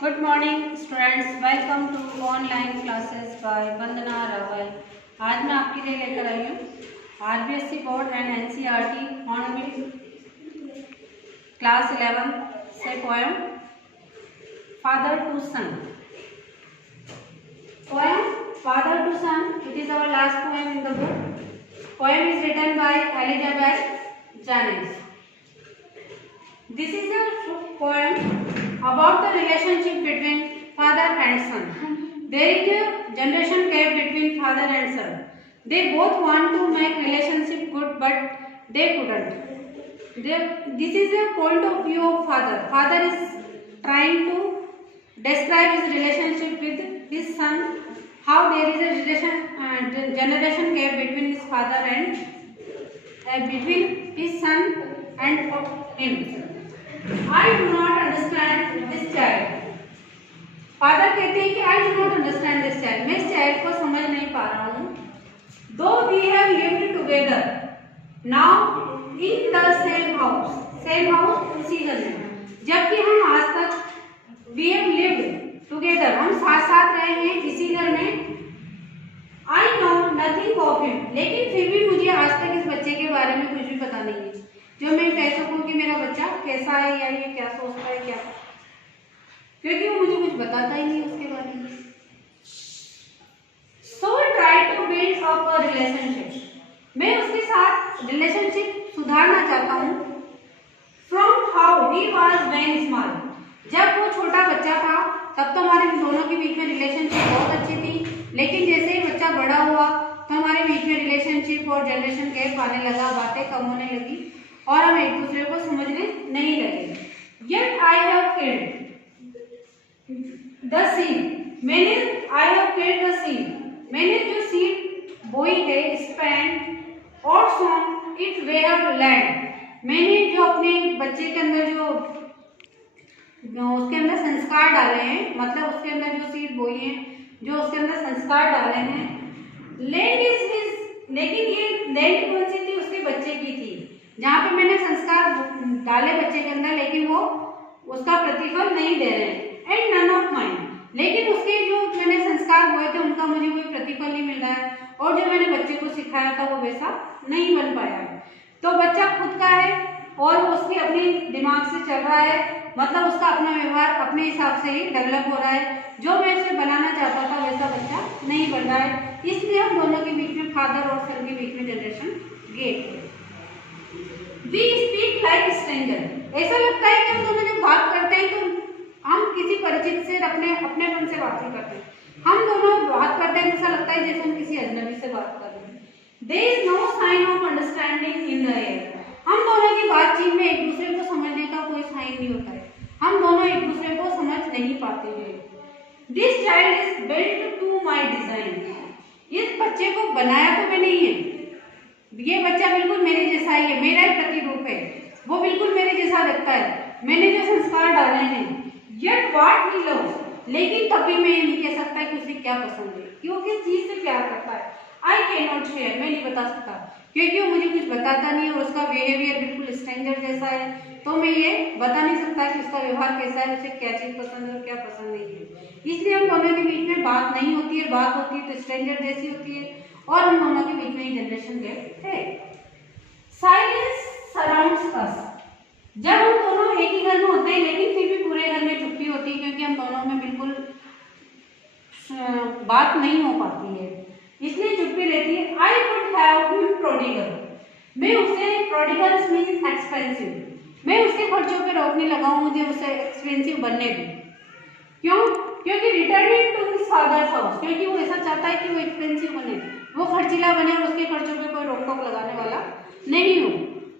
Good morning students, welcome to online classes by वंदना रावल। आज मैं आपके लिए लेकर आई हूँ RBSC board and NCERT Hornbill class 11 से poem father to son. Poem Father to Son, it is our last poem in the book. Poem is written by Elizabeth Jannings. This is a poem about the relationship between father and son. There is a generation gap between father and son. They both want to make relationship good, but they couldn't. This is a point of view of father. Father is trying to describe his relationship with his son. How there is a generation gap between his father and between his son and him. I do not understand this child. Father कहते हैं कि I do not understand this child. मैं इस child को समझ नहीं पा रहा हूँ. Though we have lived together now in the same house उसी घर में. जबकि हम आज तक we have lived together, हम साथ साथ रहे हैं इसी घर में. I know nothing of him. लेकिन फिर भी मुझे आज तक इस बच्चे के बारे में कुछ भी पता नहीं है जो मैं कह सकूं कि मेरा बच्चा कैसा है या ये क्या सोचता है क्या, क्योंकि वो मुझे कुछ बताता ही नहीं उसके बारे में. So I try to build up a relationship. मैं उसके साथ रिलेशनशिप सुधारना चाहता हूँ. From how he was when small. जब वो छोटा बच्चा था तब तो हमारे दोनों के बीच में रिलेशनशिप बहुत अच्छी थी, लेकिन जैसे ही बच्चा बड़ा हुआ तो हमारे बीच में रिलेशनशिप और जनरेशन गैप आने लगा, बातें कम होने लगी और हम एक दूसरे को समझने नहीं लगे. Yet I have killed the seed. मैंने जो सीड बोई है, स्पेंट और सोन इट वेयर लैंड. मैंने जो अपने बच्चे के अंदर जो उसके अंदर संस्कार डाले हैं, मतलब उसके अंदर जो सीड बोई है, जो उसके अंदर संस्कार डाले हैं. Land is his. लेकिन ये लैंड कौन सी थी? उसके बच्चे की थी. जहाँ पे मैंने संस्कार डाले बच्चे के अंदर, लेकिन वो उसका प्रतिफल नहीं दे रहे हैं. And none of mine. लेकिन उसके जो मैंने संस्कार बोए थे उनका मुझे कोई प्रतिफल नहीं मिल रहा है, और जो मैंने बच्चे को सिखाया था वो वैसा नहीं बन पाया है. तो बच्चा खुद का है और वो उसके अपने दिमाग से चल रहा है, मतलब उसका अपना व्यवहार अपने हिसाब से ही डेवलप हो रहा है. जो मैं उसे बनाना चाहता था वैसा बच्चा नहीं बन रहा है. इसलिए हम दोनों के बीच में, फादर और सन के बीच में जनरेशन गैप है. We speak like stranger. ऐसा लगता है कि हम दोनों जब बात करते हैं तो हम किसी परिचित से अपनेपन से बात नहीं करते. हम दोनों बात करते हैं ऐसा लगता है जैसे हम किसी अजनबी से बात कर रहे हैं. There is no sign of understanding in the air. हम दोनों की बातचीत में एक दूसरे को समझने का कोई साइन नहीं होता है. हम दोनों एक दूसरे को समझ नहीं पाते हैं. This child is built to my design. इस बच्चे को बनाया तो मैंने ही है. ये बच्चा बिल्कुल मेरे जैसा ही है, मेरा ही प्रतिरूप है. वो बिल्कुल मेरे जैसा लगता है. मैंने जो संस्कार डाले हैं. Yet what he loves. लेकिन तब भी मैं ये नहीं कह सकता कि उसे क्या पसंद है, कि वो किस चीज से प्यार करता है. I cannot share. मैं नहीं बता सकता क्योंकि वो मुझे कुछ बताता नहीं और उसका बिहेवियर बिल्कुल स्ट्रेंजर जैसा है. तो मैं ये बता नहीं सकता कि उसका व्यवहार कैसा है, उसे क्या चीज पसंद है और क्या पसंद नहीं है. इसलिए हम दोनों के बीच में बात नहीं होती है. बात होती है तो स्ट्रेंजर जैसी होती है, और हम दोनों के बीच में ही जनरेशन गैप है. साइलेंस सराउंड्स अस. जब हम दोनों एक ही घर में होते हैं लेकिन फिर भी पूरे घर में चुप्पी होती है, क्योंकि हम दोनों में बिल्कुल बात नहीं हो पाती है, इसलिए चुप्पी रहती है. I would have been prodigal. मैं उसे, प्रोडिगल्स मींस एक्सपेंसिव, मैं उसके खर्चों पे रोकने लगा हूँ, मुझे उससे एक्सपेंसिव बनने भी. क्यों? क्योंकि returning to his father's house. क्योंकि वो ऐसा चाहता है कि वो एक्सपेंसिव बने, वो खर्चीला बने और उसके खर्चों पे कोई रोक टोक लगाने वाला नहीं हो.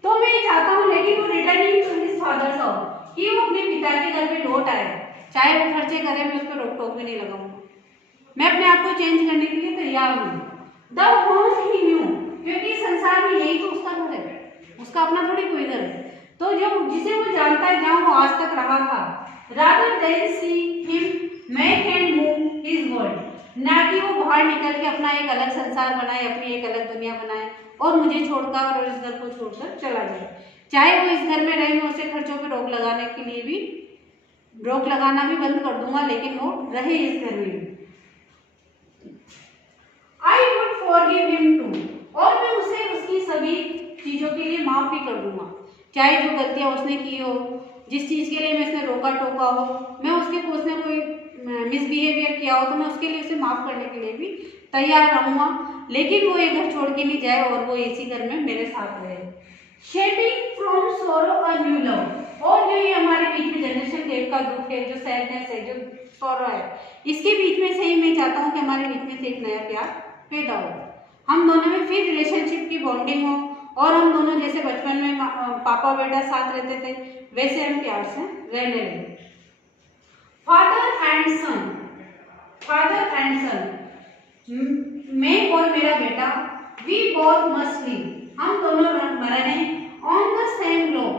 तो मैं ये चाहता हूँ, लेकिन वो returning to his father's house, कि वो अपने पिता के घर में लौट आए. चाहे वो खर्चे करे, मैं उस पर रोक टोक भी नहीं लगाऊंगा. मैं अपने आप को चेंज करने के लिए तैयार हूँ. The home he new. क्योंकि संसार में यही तो उसका घर है, उसका अपना थोड़ी कोई घर है. तो जो जिसे वो जानता है, जहाँ वो आज तक रहा था, rather than see him make and move his world. ना कि वो बाहर निकल के अपना एक अलग संसार बनाए, अपनी एक अलग दुनिया बनाए और मुझे छोड़कर और इस घर को छोड़कर चला जाए. चाहे वो इस घर में रहे, मैं उसे खर्चों पे रोक लगाने के लिए भी रोक लगाना भी बंद कर दूंगा, लेकिन वो रहे इस घर में। I would forgive him too, और मैं उसे उसकी सभी चीजों के लिए माफ भी कर दूंगा, चाहे जो गलतियां उसने की हो, जिस चीज के लिए मैं उसने रोका टोका हो, मैं उसने कोई मिसबिहेवियर किया हो तो मैं उसके लिए उसे माफ करने के लिए भी तैयार रहूंगा, लेकिन वो ये घर छोड़ के नहीं जाए और वो इसी घर में मेरे साथ रहे। Shading from sorrow a new love, और जो ये हमारे बीच में जनरेशन गैप का दुख है, जो सैडनेस है, जो सोरो है, इसके बीच में से ही मैं चाहता हूँ कि हमारे बीच में से एक नया प्यार पैदा हो, हम दोनों में फिर रिलेशनशिप की बॉन्डिंग हो, और हम दोनों जैसे बचपन में पापा बेटा साथ रहते थे वैसे हम प्यार से रहने लगे। फादर एंड सन, मैं और मेरा बेटा, वी बोथ मस्ट लिव, हम दोनों रहे ऑन द सेम ग्लोब,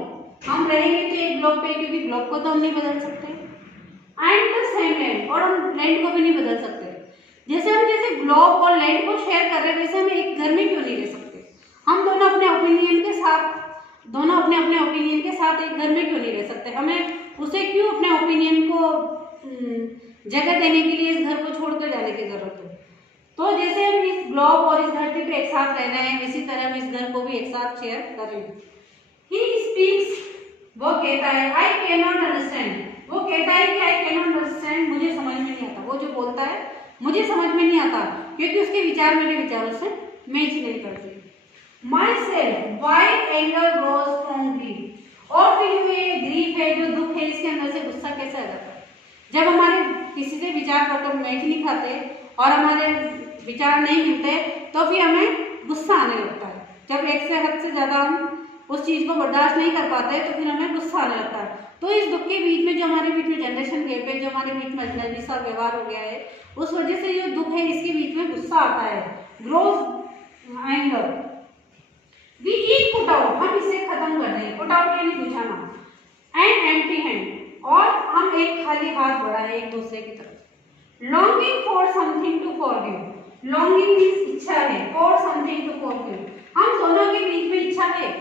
हम रहेंगे तो एक ग्लोब पे, क्योंकि ग्लोब को तो हम नहीं बदल सकते, एंड द सेम लैंड, और हम लैंड को भी नहीं बदल सकते। जैसे ग्लोब और लैंड को शेयर कर रहे हैं, वैसे हम एक घर में क्यों नहीं रह सकते? हम दोनों अपने ओपिनियन के साथ एक घर में क्यों नहीं रह सकते? हमें उसे क्यों अपने ओपिनियन को जगह देने के लिए इस घर को छोड़कर जाने की जरूरत है? तो जैसे हम इस ग्लोब और इस धरती पे एक साथ रह रहे हैं, इसी तरह हम इस घर को भी एक साथ शेयर करेंगे। He speaks, वो कहता है, I cannot understand, वो कहता है कि I cannot understand, मुझे समझ में नहीं आता। वो जो बोलता है मुझे समझ में नहीं आता, क्योंकि उसके विचार मेरे विचारों से मैच नहीं करते। Myself, why anger grows from grief, और फिर जो ये ग्रीफ है, जो दुख है, इसके अंदर से गुस्सा कैसे आ जाता है? जब हमारे किसी से विचार पत्र मैच नहीं खाते और हमारे विचार नहीं मिलते, तो फिर हमें गुस्सा आने लगता है। जब एक से हद से ज्यादा हम उस चीज को बर्दाश्त नहीं कर पाते, तो फिर हमें गुस्सा आने लगता है। तो इस दुख के बीच में जो हमारे बीच में जनरेशन गैप है, जो हमारे बीच में अजनबी सा व्यवहार हो गया है, उस वजह से जो दुख है, इसके बीच में गुस्सा आता है, grows anger. We each put out, हम इसे खत्म कर रहे हैं, पुट आउट यानी बुझाना, एंड एम्प्टी हैंड, और हम एक खाली हाथ बढ़ाए एक दूसरे की तरफ। Longing for something to forgive, longing means इच्छा है, फॉर समथिंग टू फॉरगिव, हम दोनों के बीच में इच्छा है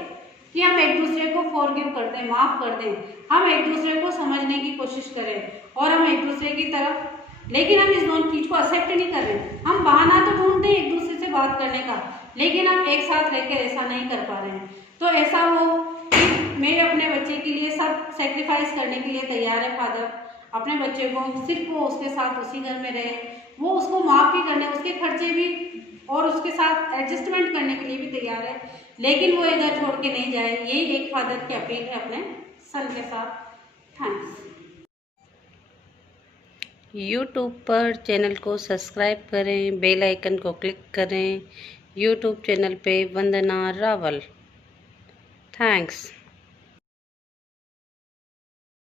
कि हम एक दूसरे को फॉरगिव कर दें, माफ कर दें, हम एक दूसरे को समझने की कोशिश करें, और हम एक दूसरे की तरफ, लेकिन हम इस दोनों चीज को एक्सेप्ट नहीं कर रहे। हम बहाना तो ढूंढते हैं एक दूसरे से बात करने का, लेकिन हम एक साथ रहकर ऐसा नहीं कर पा रहे हैं। तो ऐसा हो कि मैं अपने बच्चे के लिए सब सेक्रीफाइस करने के लिए तैयार है फादर, अपने बच्चे को सिर्फ वो उसके साथ उसी घर में रहे, वो उसको माफ भी करने, उसके खर्चे भी और उसके साथ एडजस्टमेंट करने के लिए भी तैयार है, लेकिन वो इधर छोड़ के नहीं जाए। यही एक फादर की अपील है अपने सन के साथ। थैंक्स। यूट्यूब पर चैनल को सब्सक्राइब करें, बेल आइकन को क्लिक करें। यूट्यूब चैनल पे वंदना रावल। थैंक्स।